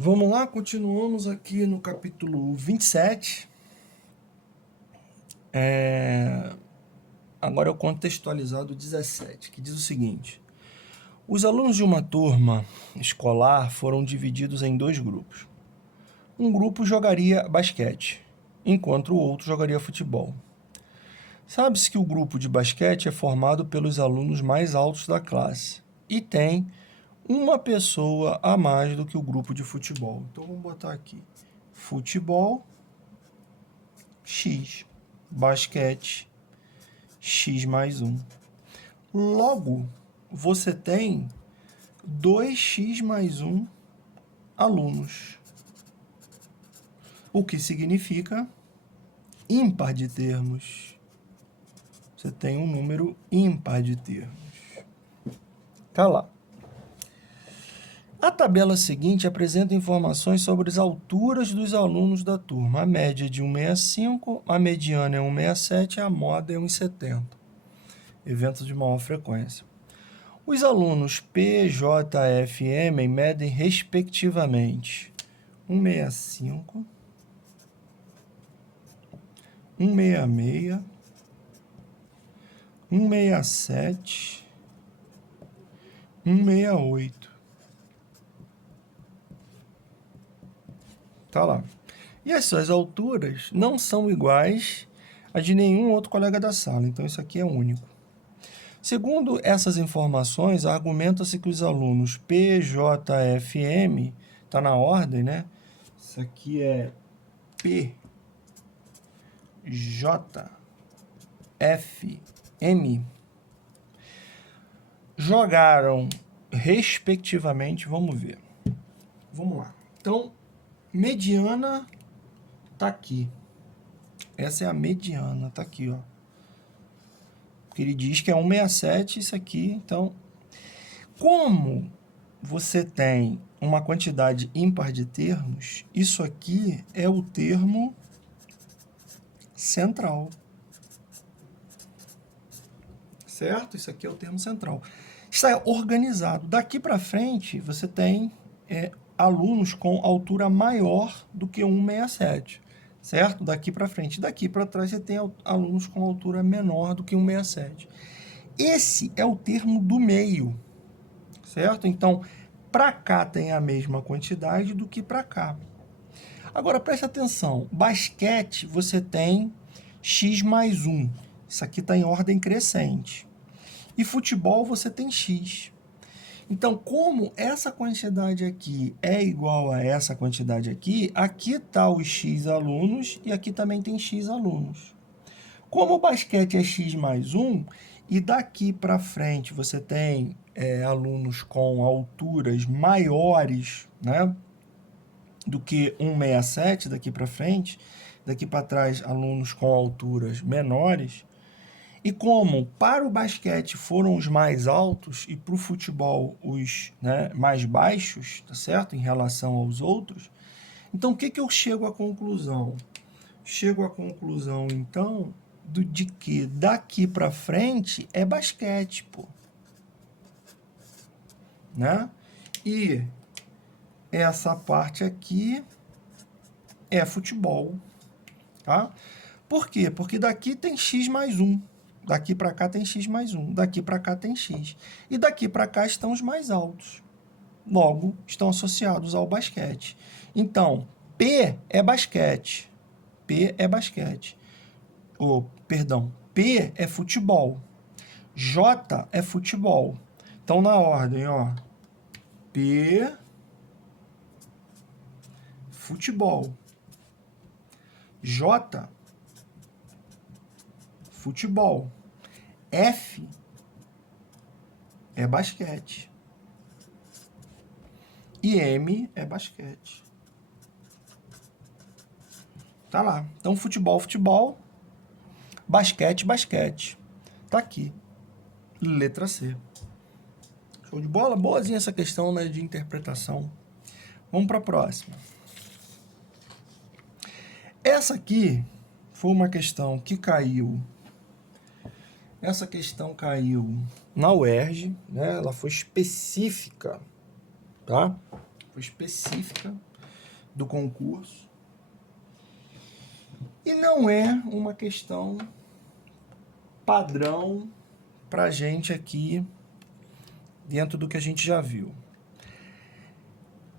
Vamos lá, continuamos aqui no capítulo 27. Agora é o contextualizado 17, que diz o seguinte: os alunos de uma turma escolar foram divididos em dois grupos. Um grupo jogaria basquete, enquanto o outro jogaria futebol. Sabe-se que o grupo de basquete é formado pelos alunos mais altos da classe e tem uma pessoa a mais do que o grupo de futebol. Então vamos botar aqui: futebol X, basquete X mais 1. Logo, você tem 2x mais 1 alunos, o que significa ímpar de termos. Você tem um número ímpar de termos. Tá lá. A tabela seguinte apresenta informações sobre as alturas dos alunos da turma. A média é de 1,65, a mediana é 1,67 e a moda é 1,70. Eventos de maior frequência. Os alunos P, J, F e M medem respectivamente 1,65, 1,66, 1,67, 1,68. Tá lá. E as suas alturas não são iguais a de nenhum outro colega da sala, então isso aqui é único. Segundo essas informações, argumenta-se que os alunos P, J, F, M, está na ordem, né? Isso aqui é P, J, F, M, jogaram respectivamente, vamos ver. Vamos lá. Então, mediana tá aqui. Essa é a mediana, tá aqui, ó. Porque ele diz que é 1,67 isso aqui, então... Como você tem uma quantidade ímpar de termos, isso aqui é o termo central. Certo? Isso aqui é o termo central. Está organizado. Daqui para frente, você tem alunos com altura maior do que 1,67. Certo? Daqui para frente. Daqui para trás, você tem alunos com altura menor do que 1,67. Esse é o termo do meio. Certo? Então, para cá tem a mesma quantidade do que para cá. Agora, preste atenção. Basquete, você tem x mais 1. Isso aqui está em ordem crescente. E futebol, você tem x. Então, como essa quantidade aqui é igual a essa quantidade aqui está os x alunos e aqui também tem x alunos. Como o basquete é x mais 1, e daqui para frente você tem alunos com alturas maiores, né, do que 1,67 daqui para frente, daqui para trás alunos com alturas menores, e como para o basquete foram os mais altos e para o futebol os mais baixos, tá certo? Em relação aos outros, então o que eu chego à conclusão? Chego à conclusão, então, de que daqui para frente é basquete, pô. Né? E essa parte aqui é futebol, tá? Por quê? Porque daqui tem x mais 1, daqui para cá tem x mais 1, daqui para cá tem x. E daqui para cá estão os mais altos. Logo, estão associados ao basquete. Então, P é basquete. P é basquete. Perdão, P é futebol. J é futebol. Então, na ordem, ó, P, futebol. J, futebol. F é basquete. E M é basquete. Tá lá. Então, futebol, futebol. Basquete, basquete. Tá aqui. Letra C. Show de bola? Boazinha essa questão, né, de interpretação. Vamos para a próxima. Essa aqui foi uma questão que caiu. Essa questão caiu na UERJ, né? Ela foi específica, tá? Foi específica. do concurso. E não é uma questão padrão para a gente aqui, dentro do que a gente já viu.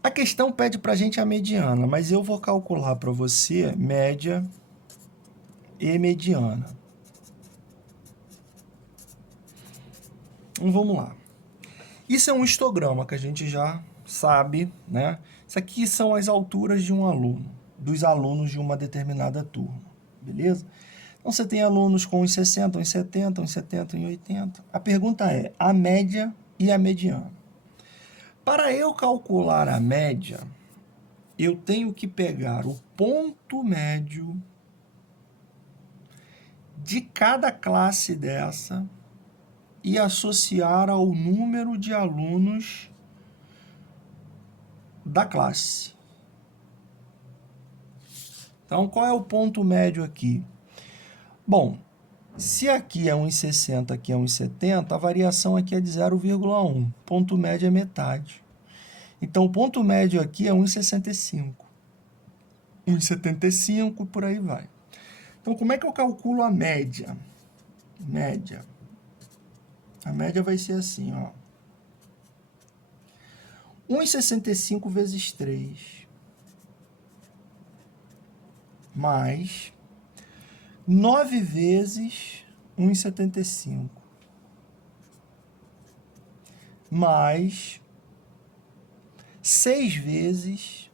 A questão pede para a gente a mediana, mas eu vou calcular para você média e mediana. Então vamos lá. Isso é um histograma que a gente já sabe, né? Isso aqui são as alturas de um aluno, dos alunos de uma determinada turma, beleza? Então você tem alunos com uns 60, uns 70, uns 70, uns 80. A pergunta é a média e a mediana. Para eu calcular a média, eu tenho que pegar o ponto médio de cada classe dessa e associar ao número de alunos da classe. Então, qual é o ponto médio aqui? Bom, se aqui é 1,60, aqui é 1,70, a variação aqui é de 0,1. Ponto médio é metade. Então, o ponto médio aqui é 1,65. 1,75 e por aí vai. Então, como é que eu calculo a média? Média. A média vai ser assim, ó. 1,65 vezes 3 mais 9 vezes 1,75 mais 6 vezes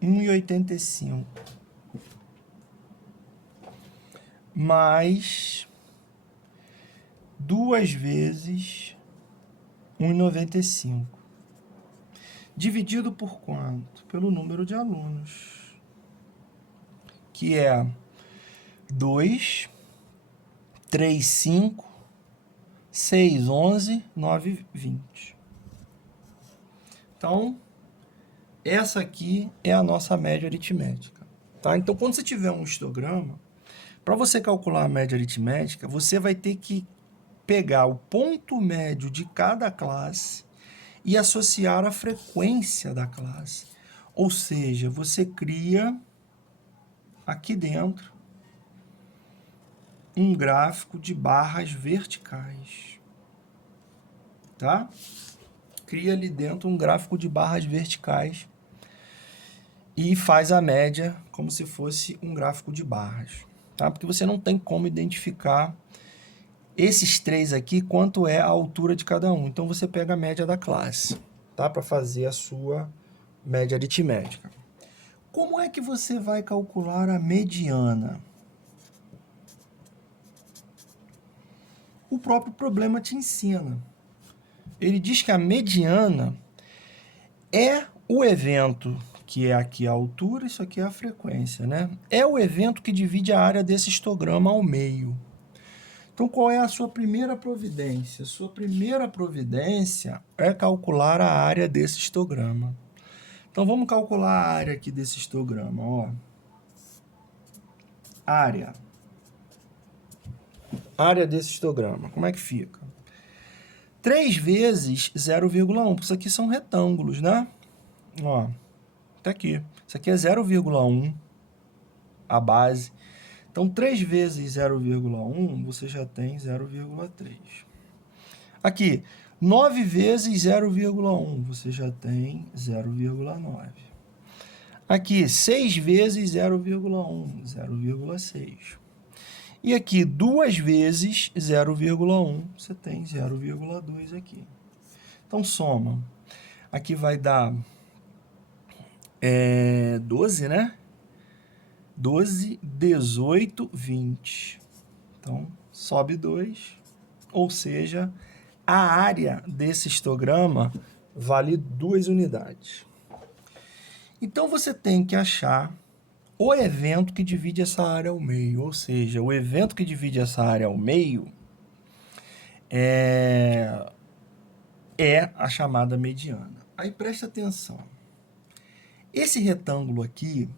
1,85 mais 2 vezes 1,95 dividido por quanto? Pelo número de alunos, que é 2, 3, 5, 6, 11, 9, 20. Então, essa aqui é a nossa média aritmética. Tá? Então, quando você tiver um histograma, para você calcular a média aritmética, você vai ter que pegar o ponto médio de cada classe e associar a frequência da classe. Ou seja, você cria aqui dentro um gráfico de barras verticais. Tá? Cria ali dentro um gráfico de barras verticais e faz a média como se fosse um gráfico de barras. Tá? Porque você não tem como identificar esses três aqui, quanto é a altura de cada um. Então, você pega a média da classe, tá? Para fazer a sua média aritmética. Como é que você vai calcular a mediana? O próprio problema te ensina. Ele diz que a mediana é o evento, que é aqui a altura, isso aqui é a frequência, né? É o evento que divide a área desse histograma ao meio. Então, qual é a sua primeira providência? Sua primeira providência é calcular a área desse histograma. Então, vamos calcular a área aqui desse histograma. Ó. Área desse histograma. Como é que fica? 3 vezes 0,1. Isso aqui são retângulos, né? Ó, tá aqui. Isso aqui é 0,1, a base. Então, 3 vezes 0,1, você já tem 0,3. Aqui, 9 vezes 0,1, você já tem 0,9. Aqui, 6 vezes 0,1, 0,6. E aqui, 2 vezes 0,1, você tem 0,2 aqui. Então, soma. Aqui vai dar 12, né? 12, 18, 20. Então, sobe 2, ou seja, a área desse histograma vale 2 unidades. Então, você tem que achar o evento que divide essa área ao meio, ou seja, o evento que divide essa área ao meio é a chamada mediana. Aí, presta atenção. Esse retângulo aqui,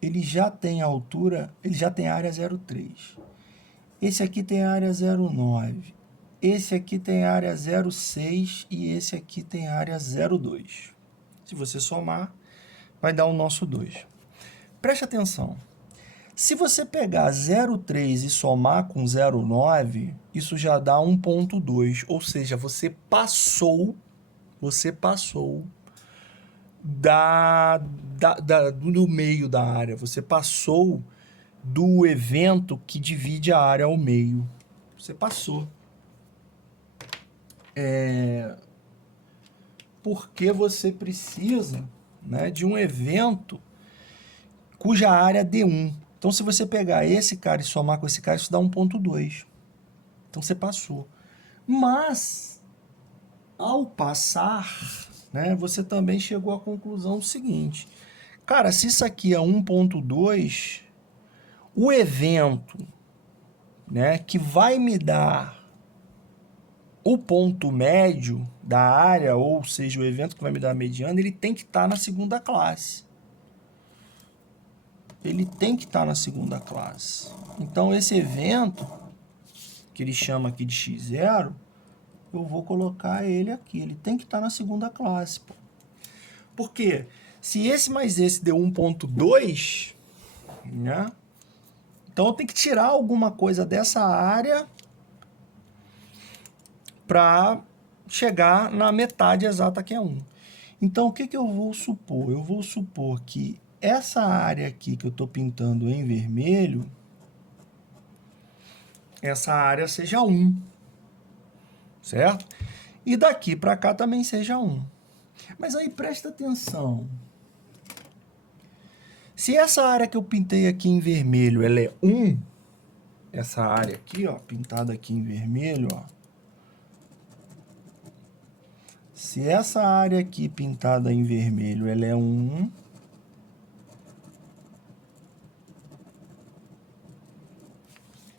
ele já tem altura, ele já tem área 0,3. Esse aqui tem área 0,9. Esse aqui tem área 0,6 e esse aqui tem área 0,2. Se você somar, vai dar o nosso 2. Preste atenção. Se você pegar 0,3 e somar com 0,9, isso já dá 1,2. Ou seja, você passou do meio da área. Você passou do evento que divide a área ao meio. Você passou. Porque você precisa, né, de um evento cuja área dê 1. Então, se você pegar esse cara e somar com esse cara, isso dá 1,2. Então, você passou. Mas, ao passar, né, você também chegou à conclusão seguinte. Cara, se isso aqui é 1,2, o evento, né, que vai me dar o ponto médio da área, ou seja, o evento que vai me dar a mediana, ele tem que estar na segunda classe. Ele tem que estar na segunda classe. Então, esse evento, que ele chama aqui de x0, eu vou colocar ele aqui. Ele tem que estar na segunda classe. Pô. Por quê? Se esse mais esse deu 1,2, né? Então, eu tenho que tirar alguma coisa dessa área para chegar na metade exata, que é 1. Então, o que eu vou supor? Eu vou supor que essa área aqui que eu estou pintando em vermelho, essa área seja 1, certo? E daqui para cá também seja 1. Mas aí presta atenção. Se essa área que eu pintei aqui em vermelho, ela é 1, essa área aqui, ó, pintada aqui em vermelho, ó. Se essa área aqui pintada em vermelho, ela é 1,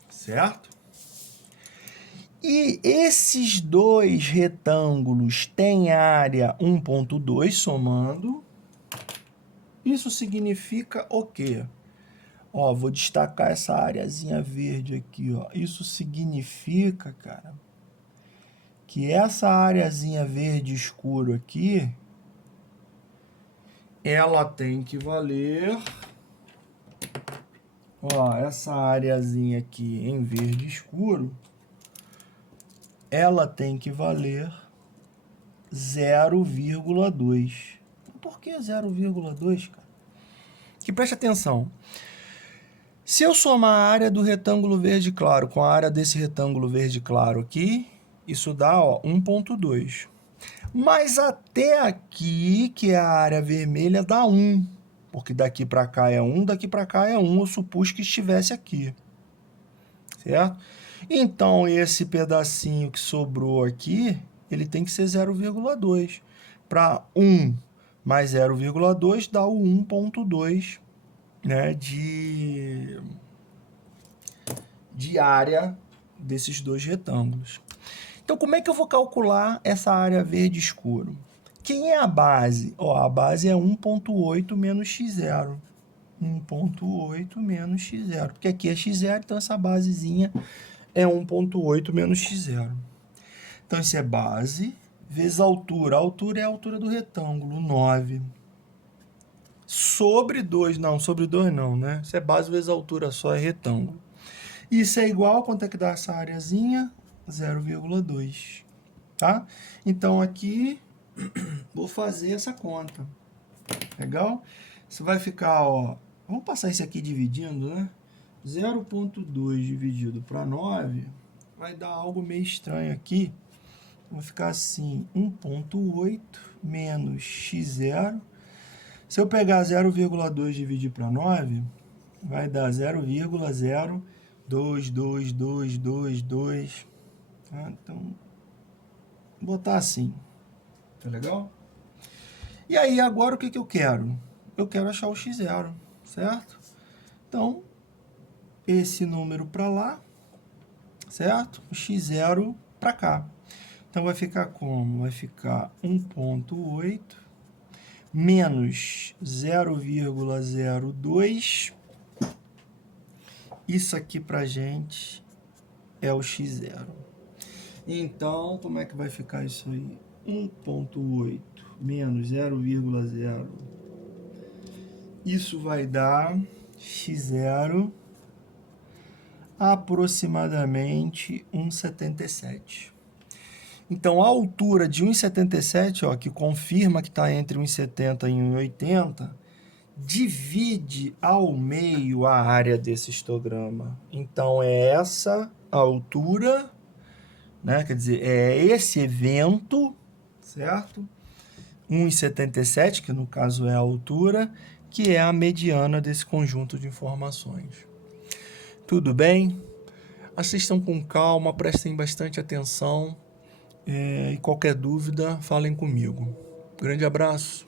certo? E esses dois retângulos têm área 1,2 somando. Isso significa o quê? Ó, vou destacar essa areazinha verde aqui, ó. Isso significa, cara, que essa areazinha verde escuro aqui, ela tem que valer... Ó, essa areazinha aqui em verde escuro, ela tem que valer 0,2. Por que 0,2, cara? Que preste atenção. Se eu somar a área do retângulo verde claro com a área desse retângulo verde claro aqui, isso dá, ó, 1,2. Mas até aqui, que é a área vermelha, dá 1. Porque daqui para cá é 1, daqui para cá é 1. Eu supus que estivesse aqui. Certo? Então, esse pedacinho que sobrou aqui, ele tem que ser 0,2. Para 1 mais 0,2 dá o 1,2, né, de área desses dois retângulos. Então, como é que eu vou calcular essa área verde escuro? Quem é a base? Ó, a base é 1,8 menos x0. 1,8 menos x0. Porque aqui é x0, então essa basezinha é 1,8 menos x0. Então, isso é base vezes altura. A altura é a altura do retângulo, 9. Sobre 2, não, sobre 2 não, né? Isso é base vezes altura só, é retângulo. Isso é igual, quanto é que dá essa areazinha? 0,2, tá? Então, aqui, vou fazer essa conta. Legal? Isso vai ficar, ó... Vamos passar isso aqui dividindo, né? 0,2 dividido para 9 vai dar algo meio estranho aqui. Vai ficar assim, 1,8 menos x0. Se eu pegar 0,2 e dividir para 9, vai dar 0,0222222. Tá? Então, vou botar assim. Tá legal? E aí, agora o que eu quero? Eu quero achar o x0, certo? Então, esse número para lá, certo? O x0 para cá. Então, vai ficar como? Vai ficar 1,8 menos 0,02. Isso aqui para gente é o x0. Então, como é que vai ficar isso aí? 1,8 menos 0,02 Isso vai dar x0 aproximadamente 1,77. Então, a altura de 1,77, ó, que confirma que está entre 1,70 e 1,80, divide ao meio a área desse histograma. Então, é essa a altura, né? Quer dizer, é esse evento, certo? 1,77, que no caso é a altura, que é a mediana desse conjunto de informações. Tudo bem? Assistam com calma, prestem bastante atenção. E qualquer dúvida, falem comigo. Grande abraço.